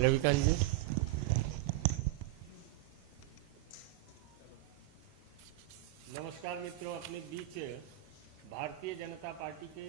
रविकांत जी। नमस्कार मित्रों, अपने बीच भारतीय जनता पार्टी के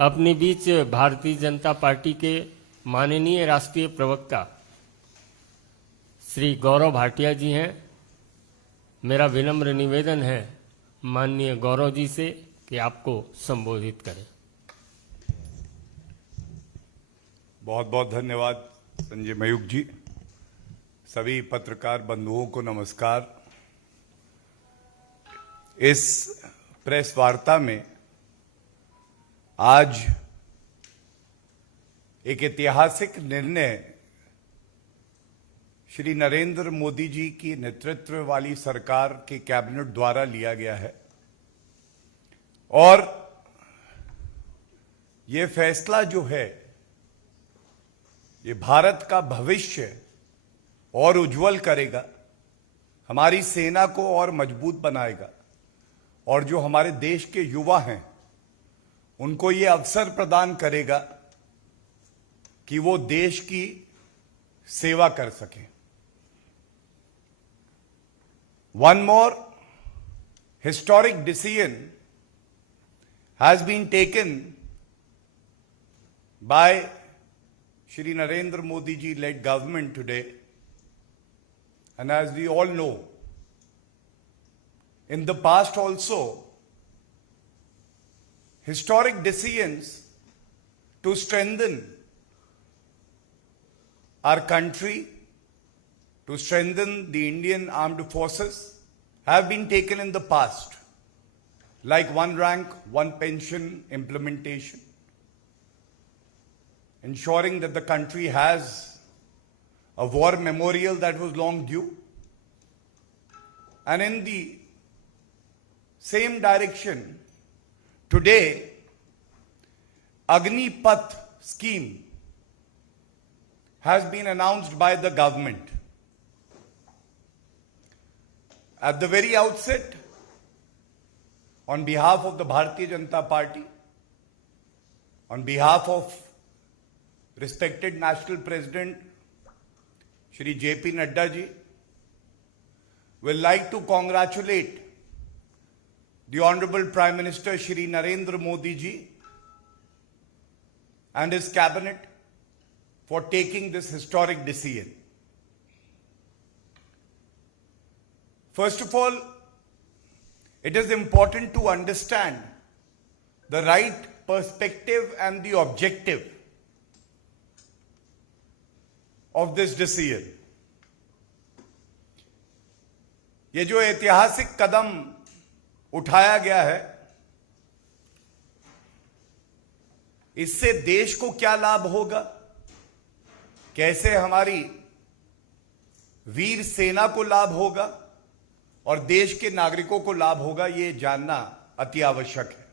अपने बीच भारतीय जनता पार्टी के माननीय राष्ट्रीय प्रवक्ता श्री गौरव भाटिया जी हैं। मेरा विनम्र निवेदन है माननीय गौरव जी से कि आपको संबोधित करें। बहुत बहुत धन्यवाद संजय मयूख जी। सभी पत्रकार बंधुओं को नमस्कार। इस प्रेस वार्ता में आज एक ऐतिहासिक निर्णय श्री नरेंद्र मोदी जी की नेतृत्व वाली सरकार के कैबिनेट द्वारा लिया गया है और ये फैसला जो है ये भारत का भविष्य और उज्जवल करेगा, हमारी सेना को और मजबूत बनाएगा और जो हमारे देश के युवा हैं उनको ये अवसर प्रदान करेगा कि वो देश की सेवा कर सकें। One more historic decision has been taken by Shri Narendra Modi ji led government today. And as we all know, in the past also, historic decisions to strengthen our country, to strengthen the Indian armed forces have been taken in the past, like one rank, one pension implementation, ensuring that the country has a war memorial that was long due. And in the same direction, today, Agnipath scheme has been announced by the government. At the very outset, on behalf of the Bharatiya Janata Party, on behalf of respected National President Shri J.P. Nadda ji, will like to congratulate the Honorable Prime Minister Shri Narendra Modi ji and his cabinet for taking this historic decision. First of all, it is important to understand the right perspective and the objective of this decision. ये जो ऐतिहासिक कदम उठाया गया है, इससे देश को क्या लाभ होगा, कैसे हमारी वीर सेना को लाभ होगा और देश के नागरिकों को लाभ होगा, ये जानना अति आवश्यक है।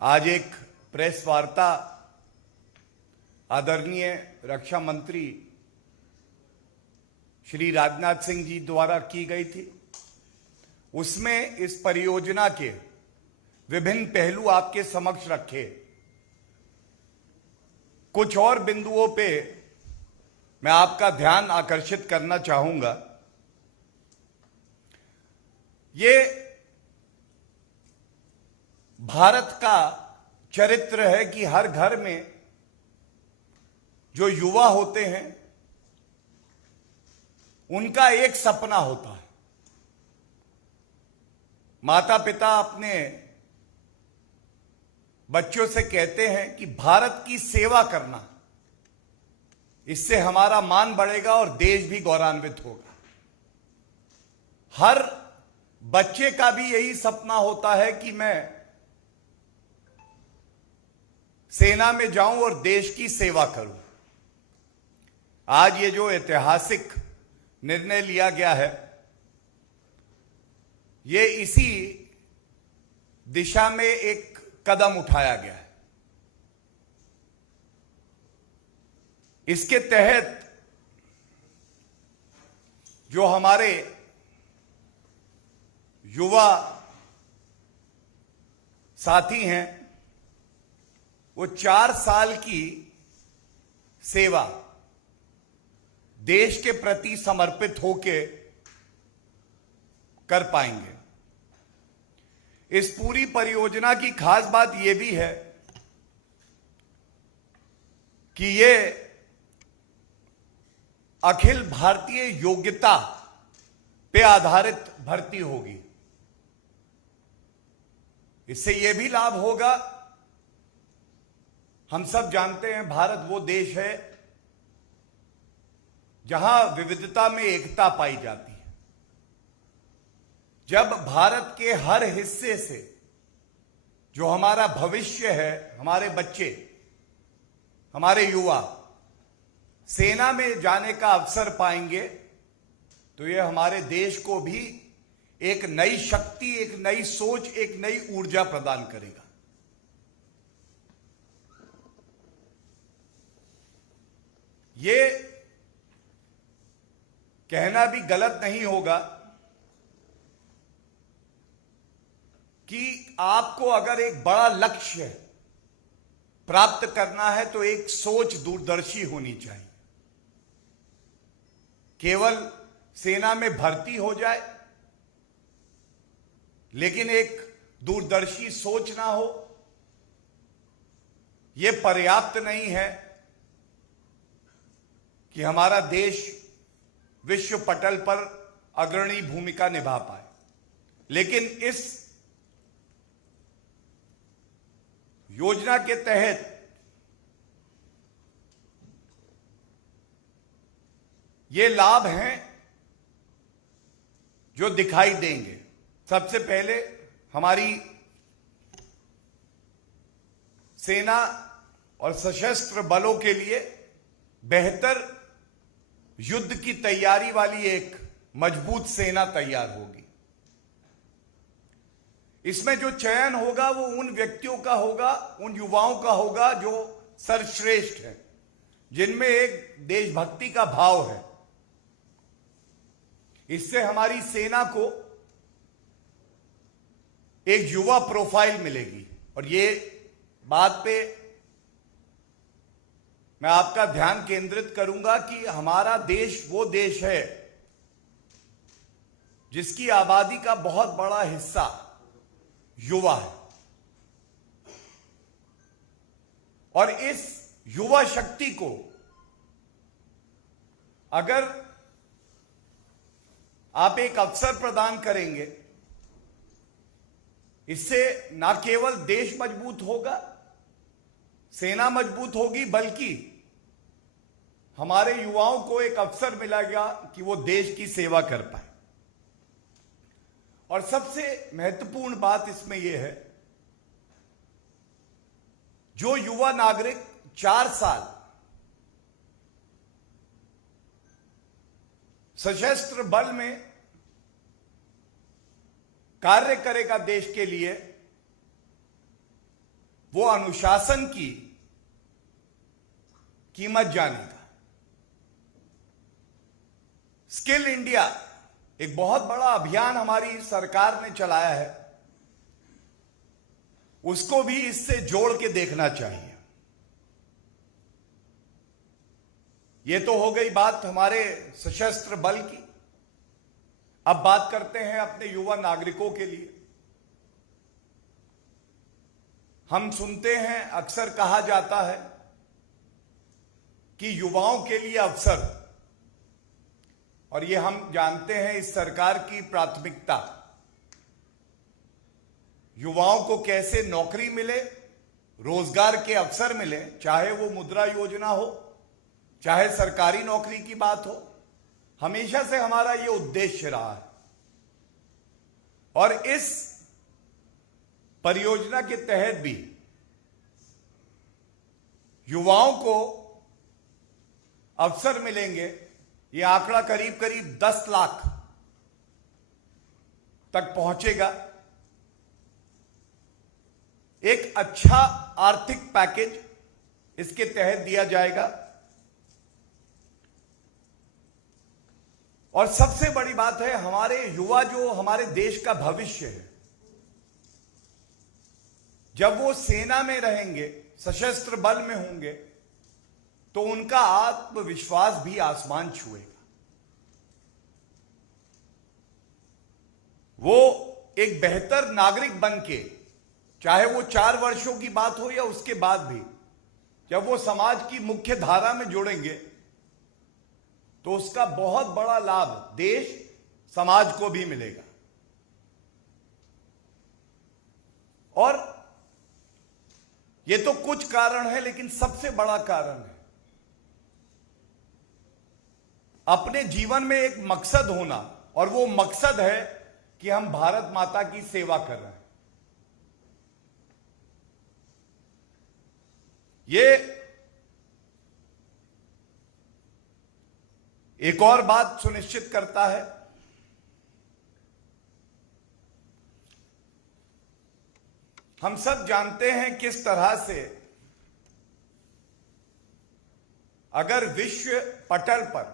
आज एक प्रेस वार्ता आदरणीय रक्षा मंत्री श्री राजनाथ सिंह जी द्वारा की गई थी। उसमें इस परियोजना के विभिन्न पहलू आपके समक्ष रखे। कुछ और बिंदुओं पे मैं आपका ध्यान आकर्षित करना चाहूंगा। ये भारत का चरित्र है कि हर घर में जो युवा होते हैं उनका एक सपना होता है। माता पिता अपने बच्चों से कहते हैं कि भारत की सेवा करना, इससे हमारा मान बढ़ेगा और देश भी गौरवान्वित होगा। हर बच्चे का भी यही सपना होता है कि मैं सेना में जाऊं और देश की सेवा करूं। आज ये जो ऐतिहासिक निर्णय लिया गया है, ये इसी दिशा में एक कदम उठाया गया है। इसके तहत जो हमारे युवा साथी हैं, वो 4 साल की सेवा देश के प्रति समर्पित होके कर पाएंगे। इस पूरी परियोजना की खास बात यह भी है कि ये अखिल भारतीय योग्यता पे आधारित भर्ती होगी। इससे यह भी लाभ होगा, हम सब जानते हैं भारत वो देश है जहां विविधता में एकता पाई जाती है। जब भारत के हर हिस्से से जो हमारा भविष्य है, हमारे बच्चे, हमारे युवा सेना में जाने का अवसर पाएंगे, तो यह हमारे देश को भी एक नई शक्ति, एक नई सोच, एक नई ऊर्जा प्रदान करेगा। ये कहना भी गलत नहीं होगा कि आपको अगर एक बड़ा लक्ष्य प्राप्त करना है तो एक सोच दूरदर्शी होनी चाहिए। केवल सेना में भर्ती हो जाए लेकिन एक दूरदर्शी सोच ना हो, यह पर्याप्त नहीं है कि हमारा देश विश्व पटल पर अग्रणी भूमिका निभा पाए। लेकिन इस योजना के तहत ये लाभ हैं जो दिखाई देंगे। सबसे पहले हमारी सेना और सशस्त्र बलों के लिए बेहतर युद्ध की तैयारी वाली एक मजबूत सेना तैयार होगी। इसमें जो चयन होगा वो उन व्यक्तियों का होगा, उन युवाओं का होगा जो सर्वश्रेष्ठ है, जिनमें एक देशभक्ति का भाव है। इससे हमारी सेना को एक युवा प्रोफाइल मिलेगी। और ये बात पे मैं आपका ध्यान केंद्रित करूंगा कि हमारा देश वो देश है जिसकी आबादी का बहुत बड़ा हिस्सा युवा है। और इस युवा शक्ति को अगर आप एक अवसर प्रदान करेंगे, इससे ना केवल देश मजबूत होगा, सेना मजबूत होगी, बल्कि हमारे युवाओं को एक अवसर मिलेगा कि वो देश की सेवा कर पाए। और सबसे महत्वपूर्ण बात इसमें यह है, जो युवा नागरिक 4 साल सशस्त्र बल में कार्य करेगा देश के लिए, वो अनुशासन की कीमत जानेगा। स्किल इंडिया एक बहुत बड़ा अभियान हमारी सरकार ने चलाया है, उसको भी इससे जोड़ के देखना चाहिए। ये तो हो गई बात हमारे सशस्त्र बल की। अब बात करते हैं अपने युवा नागरिकों के लिए। हम सुनते हैं, अक्सर कहा जाता है कि युवाओं के लिए अवसर, और ये हम जानते हैं इस सरकार की प्राथमिकता, युवाओं को कैसे नौकरी मिले, रोजगार के अवसर मिले, चाहे वो मुद्रा योजना हो, चाहे सरकारी नौकरी की बात हो। हमेशा से हमारा ये उद्देश्य रहा है। और इस परियोजना के तहत भी युवाओं को अवसर मिलेंगे। ये आंकड़ा करीब करीब 10 लाख तक पहुंचेगा। एक अच्छा आर्थिक पैकेज इसके तहत दिया जाएगा। और सबसे बड़ी बात है, हमारे युवा जो हमारे देश का भविष्य है, जब वो सेना में रहेंगे, सशस्त्र बल में होंगे, तो उनका आत्मविश्वास भी आसमान छुएगा। वो एक बेहतर नागरिक बन के, चाहे वो 4 वर्षों की बात हो या उसके बाद भी, जब वो समाज की मुख्य धारा में जुड़ेंगे तो उसका बहुत बड़ा लाभ देश, समाज को भी मिलेगा। और ये तो कुछ कारण है, लेकिन सबसे बड़ा कारण है अपने जीवन में एक मकसद होना, और वो मकसद है कि हम भारत माता की सेवा कर रहे हैं। ये एक और बात सुनिश्चित करता है, हम सब जानते हैं किस तरह से अगर विश्व पटल पर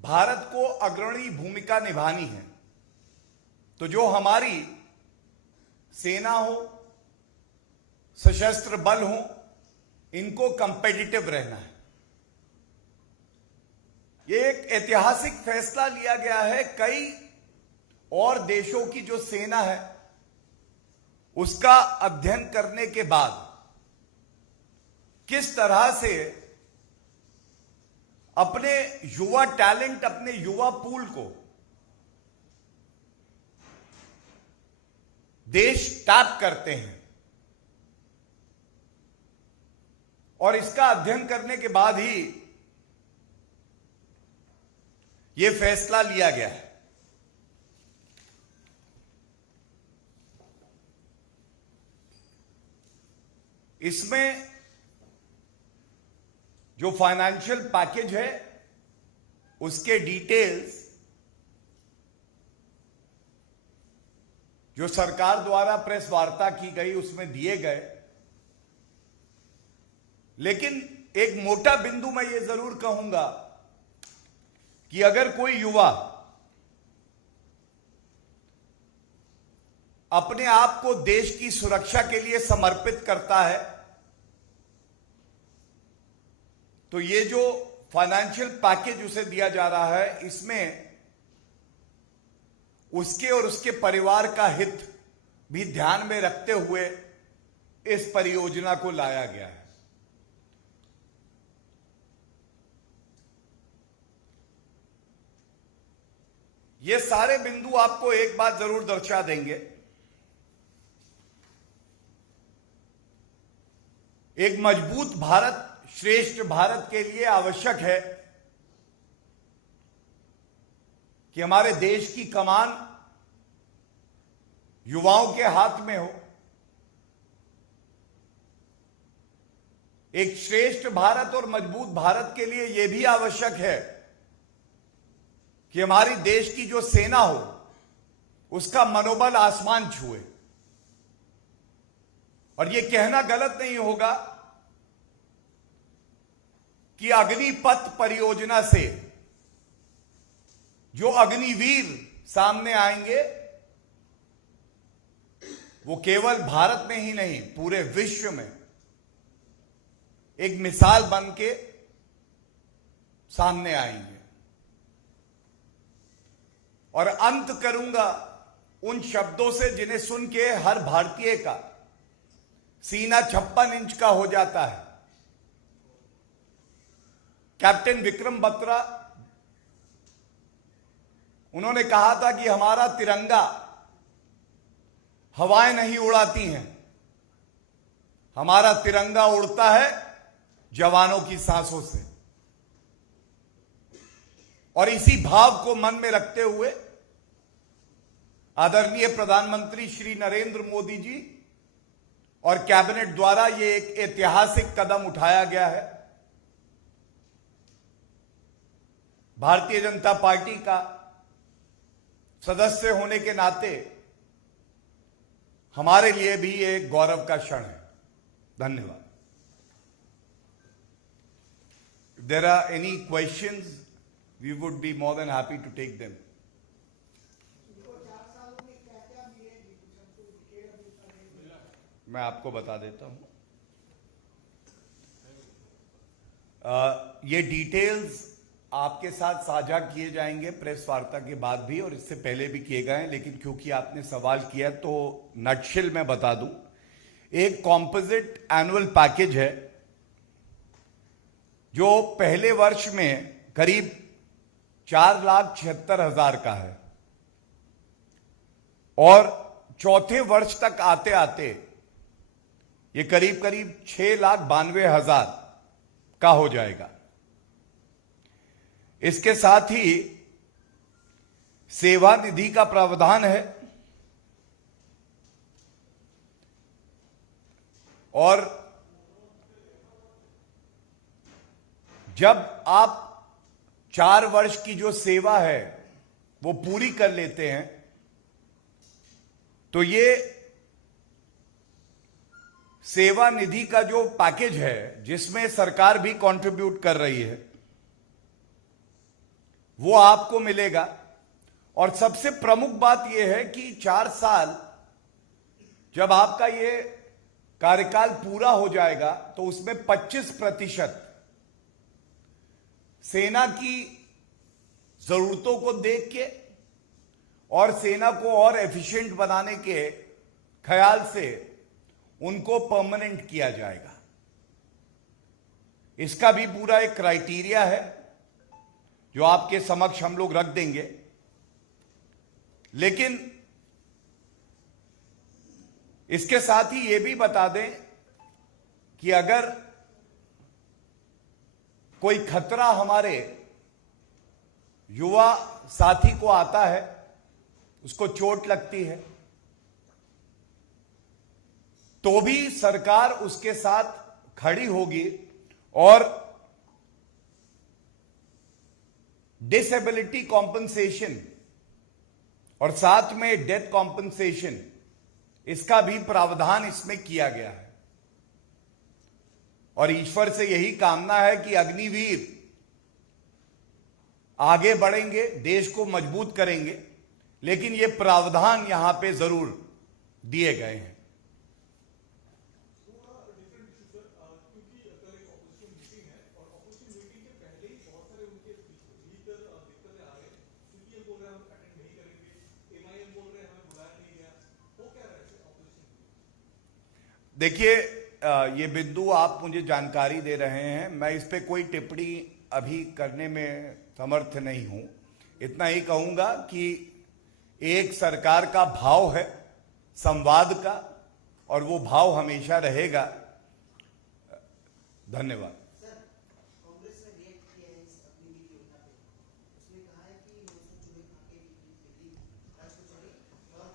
भारत को अग्रणी भूमिका निभानी है तो जो हमारी सेना हो, सशस्त्र बल हो, इनको कंपेटिटिव रहना है। ये एक ऐतिहासिक फैसला लिया गया है। कई और देशों की जो सेना है उसका अध्ययन करने के बाद किस तरह से अपने युवा टैलेंट, अपने युवा पूल को देश टैप करते हैं, और इसका अध्ययन करने के बाद ही यह फैसला लिया गया है। इसमें जो फाइनेंशियल पैकेज है उसके डिटेल्स जो सरकार द्वारा प्रेस वार्ता की गई उसमें दिए गए, लेकिन एक मोटा बिंदु मैं ये जरूर कहूंगा कि अगर कोई युवा अपने आप को देश की सुरक्षा के लिए समर्पित करता है तो ये जो फाइनेंशियल पैकेज उसे दिया जा रहा है, इसमें उसके और उसके परिवार का हित भी ध्यान में रखते हुए इस परियोजना को लाया गया है। ये सारे बिंदु आपको एक बात जरूर दर्शा देंगे, एक मजबूत भारत, श्रेष्ठ भारत के लिए आवश्यक है कि हमारे देश की कमान युवाओं के हाथ में हो। एक श्रेष्ठ भारत और मजबूत भारत के लिए यह भी आवश्यक है कि हमारी देश की जो सेना हो उसका मनोबल आसमान छुए। और यह कहना गलत नहीं होगा कि अग्निपथ परियोजना से जो अग्निवीर सामने आएंगे वो केवल भारत में ही नहीं, पूरे विश्व में एक मिसाल बन के सामने आएंगे। और अंत करूंगा उन शब्दों से जिन्हें सुन के हर भारतीय का सीना 56 इंच का हो जाता है। कैप्टन विक्रम बत्रा, उन्होंने कहा था कि हमारा तिरंगा हवाएं नहीं उड़ाती हैं, हमारा तिरंगा उड़ता है जवानों की सांसों से। और इसी भाव को मन में रखते हुए आदरणीय प्रधानमंत्री श्री नरेंद्र मोदी जी और कैबिनेट द्वारा यह एक ऐतिहासिक कदम उठाया गया है। भारतीय जनता पार्टी का सदस्य होने के नाते हमारे लिए भी एक गौरव का क्षण है। धन्यवाद। If there are any questions, we would be more than happy to take them. मैं आपको बता देता हूं। ये डिटेल्स आपके साथ साझा किए जाएंगे प्रेस वार्ता के बाद भी, और इससे पहले भी किए गए हैं, लेकिन क्योंकि आपने सवाल किया तो नटशिल में बता दूं। एक कॉम्पोजिट एनुअल पैकेज है जो पहले वर्ष में करीब 4,76,000 का है, और चौथे वर्ष तक आते आते ये करीब करीब 6,92,000 का हो जाएगा। इसके साथ ही सेवा निधि का प्रावधान है, और जब आप 4 वर्ष की जो सेवा है वो पूरी कर लेते हैं तो ये सेवा निधि का जो पैकेज है, जिसमें सरकार भी कंट्रीब्यूट कर रही है, वो आपको मिलेगा। और सबसे प्रमुख बात यह है कि 4 साल जब आपका ये कार्यकाल पूरा हो जाएगा तो उसमें 25% सेना की जरूरतों को देख के और सेना को और एफिशिएंट बनाने के ख्याल से उनको परमानेंट किया जाएगा। इसका भी पूरा एक क्राइटेरिया है जो आपके समक्ष हम लोग रख देंगे। लेकिन इसके साथ ही यह भी बता दें कि अगर कोई खतरा हमारे युवा साथी को आता है, उसको चोट लगती है, तो भी सरकार उसके साथ खड़ी होगी और डिसेबिलिटी कॉम्पनसेशन और साथ में डेथ कॉम्पनसेशन, इसका भी प्रावधान इसमें किया गया है। और ईश्वर से यही कामना है कि अग्निवीर आगे बढ़ेंगे, देश को मजबूत करेंगे, लेकिन ये प्रावधान यहां पे जरूर दिए गए हैं। देखिए, ये बिंदु आप मुझे जानकारी दे रहे हैं, मैं इस पे कोई टिप्पणी अभी करने में समर्थ नहीं हूं। इतना ही कहूंगा कि एक सरकार का भाव है संवाद का, और वो भाव हमेशा रहेगा। धन्यवाद। कांग्रेस ने रिएक्ट किया है इस अपनी भी योजना पे। उसने कहा है कि उसने चूहे खा के बिजली राष्ट्र चली, और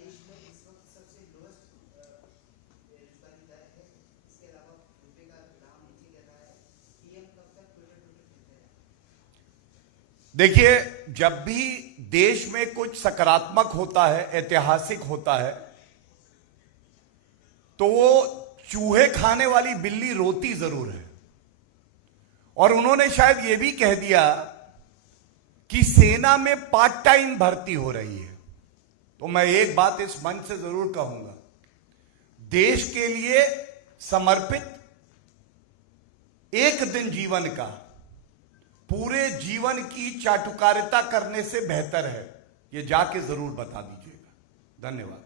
देश में इस वक्त सबसे लोएस्ट बेरोजगारी दर है। इसके अलावा रुपए का दाम नीचे गिर रहा है। पीएम कब तक ट्विटर खेलते हैं? देखिए, जब भी देश में कुछ सकारात्मक होता है, ऐतिहासिक होता है, तो वो चूहे खाने वाली बिल्ली रोती जरूर है। और उन्होंने शायद ये भी कह दिया कि सेना में पार्ट टाइम भर्ती हो रही है। तो मैं एक बात इस मंच से जरूर कहूंगा, देश के लिए समर्पित एक दिन जीवन का पूरे जीवन की चाटुकारिता करने से बेहतर है। ये जाके जरूर बता दीजिएगा। धन्यवाद।